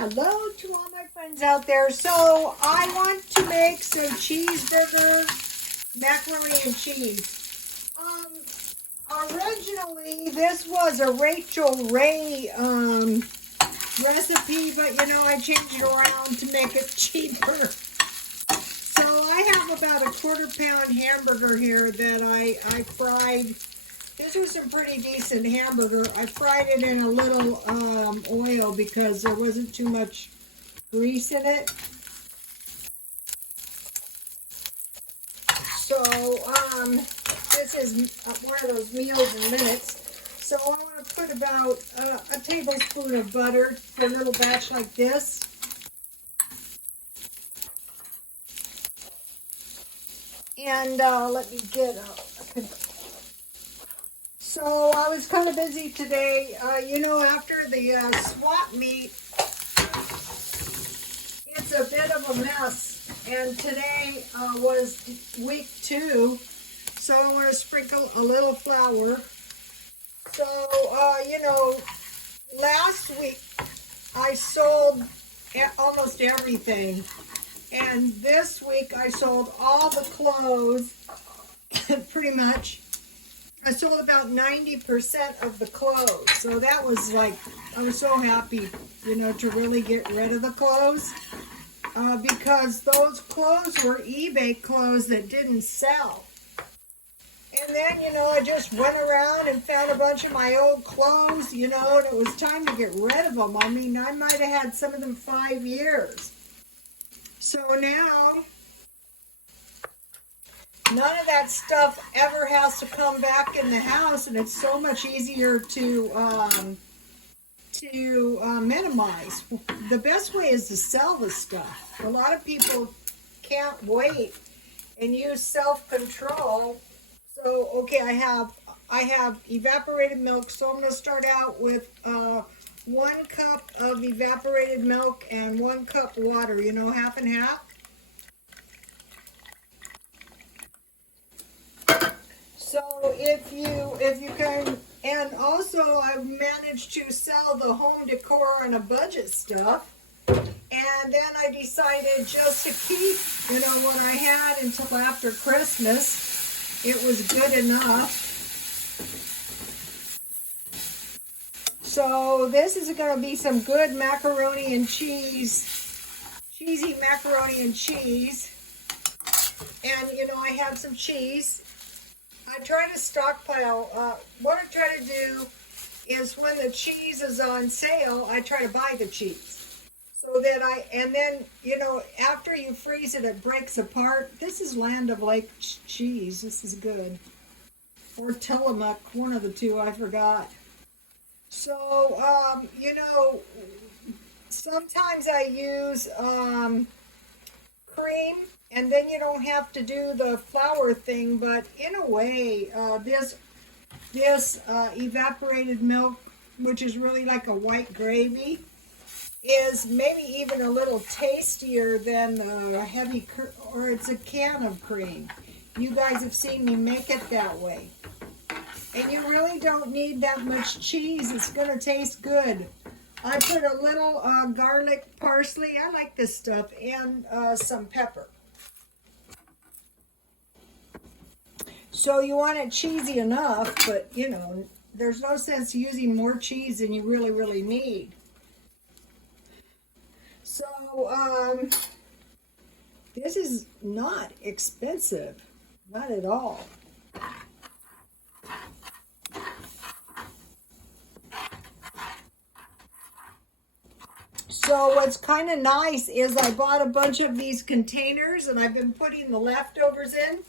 Hello to all my friends out there. So I want to make some cheeseburger macaroni and cheese. Originally this was a Rachel Ray recipe, but you know I changed it around to make it cheaper. So I have about a quarter-pound hamburger here that I fried. This was some pretty decent hamburger. I fried it in a little oil because there wasn't too much grease in it. So this is one of those meals in minutes. So I want to put about a tablespoon of butter for a little batch like this. And let me get a... So I was kind of busy today. You know, after the swap meet, it's a bit of a mess. And today was week 2. So I want to sprinkle a little flour. So, you know, last week I sold almost everything. And this week I sold all the clothes, pretty much. I sold about 90% of the clothes. So that was like, I was so happy, you know, to really get rid of the clothes. Because those clothes were eBay clothes that didn't sell. And then, you know, I just went around and found a bunch of my old clothes, you know, and it was time to get rid of them. I mean, I might have had some of them 5 years. So now, none of that stuff ever has to come back in the house, and it's so much easier to minimize. The best way is to sell the stuff. A lot of people can't wait and use self-control. So, okay, I have evaporated milk, so I'm going to start out with 1 cup of evaporated milk and 1 cup water, you know, half and half. So if you can, and also I've managed to sell the home decor and a budget stuff. And then I decided just to keep, you know, what I had until after Christmas. It was good enough. So this is going to be some good macaroni and cheese, cheesy macaroni and cheese. And, you know, I have some cheese. I try to stockpile. What I try to do is when the cheese is on sale, I try to buy the cheese. So that and then, you know, after you freeze it, it breaks apart. This is Land of Lake cheese. This is good. Or Tillamook, one of the two, I forgot. So, you know, sometimes I use cream, and then you don't have to do the flour thing, but in a way, this evaporated milk, which is really like a white gravy, is maybe even a little tastier than the heavy, or it's a can of cream. You guys have seen me make it that way. And you really don't need that much cheese. It's going to taste good. I put a little garlic, parsley, I like this stuff, and some pepper. So you want it cheesy enough, but you know, there's no sense using more cheese than you really, really need. So, this is not expensive, not at all. So what's kind of nice is I bought a bunch of these containers and I've been putting the leftovers in.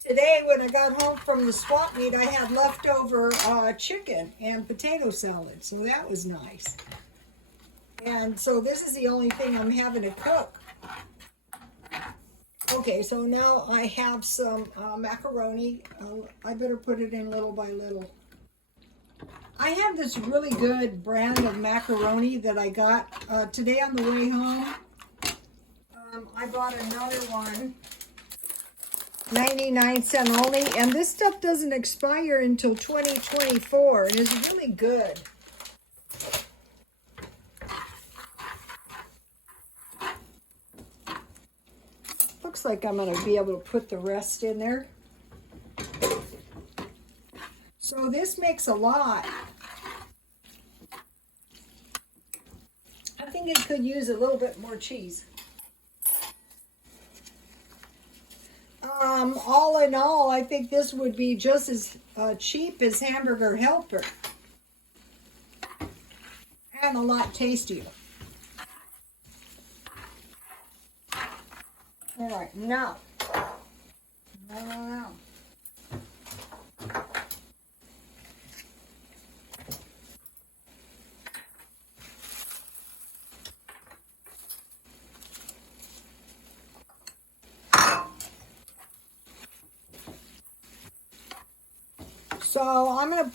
Today when I got home from the swap meet, I had leftover chicken and potato salad, so that was nice. And so this is the only thing I'm having to cook. Okay, so now I have some macaroni. I better put it in little by little. I have this really good brand of macaroni that I got today on the way home. I bought another one, 99 cents only, and this stuff doesn't expire until 2024 and is really good. looks like I'm going to be able to put the rest in there. So this makes a lot. I think it could use a little bit more cheese. All in all, I think this would be just as cheap as Hamburger Helper. And a lot tastier. All right, now. So I'm going to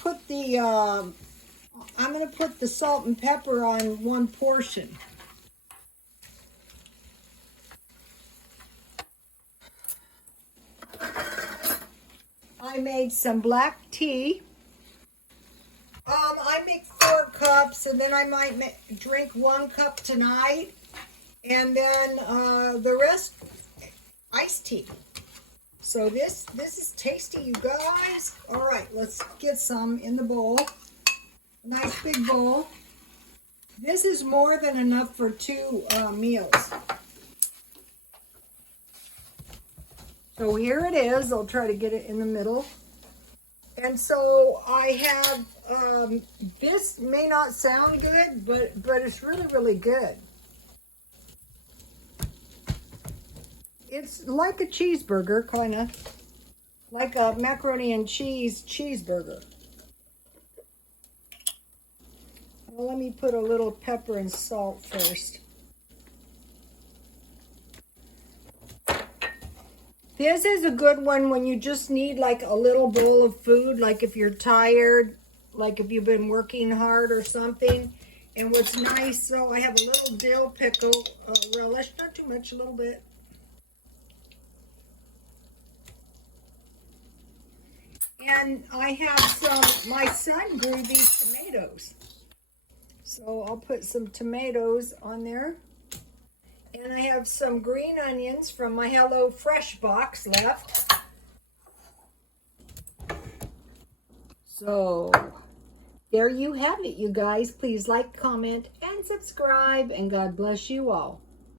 put the salt and pepper on one portion. I made some black tea. I make 4 cups, and then I might drink 1 cup tonight, and then the rest iced tea. So this is tasty, you guys. All right, let's get some in the bowl. Nice big bowl. This is more than enough for 2 meals. So here it is. I'll try to get it in the middle. And so I have, this may not sound good, but it's really, really good. It's like a cheeseburger, kind of. Like a macaroni and cheese cheeseburger. Well, let me put a little pepper and salt first. This is a good one when you just need like a little bowl of food, like if you're tired, like if you've been working hard or something. And what's nice, so I have a little dill pickle relish, not too much, a little bit. And I have some, my son grew these tomatoes. So I'll put some tomatoes on there. And I have some green onions from my Hello Fresh box left. So there you have it, you guys. Please like, comment, and subscribe. And God bless you all.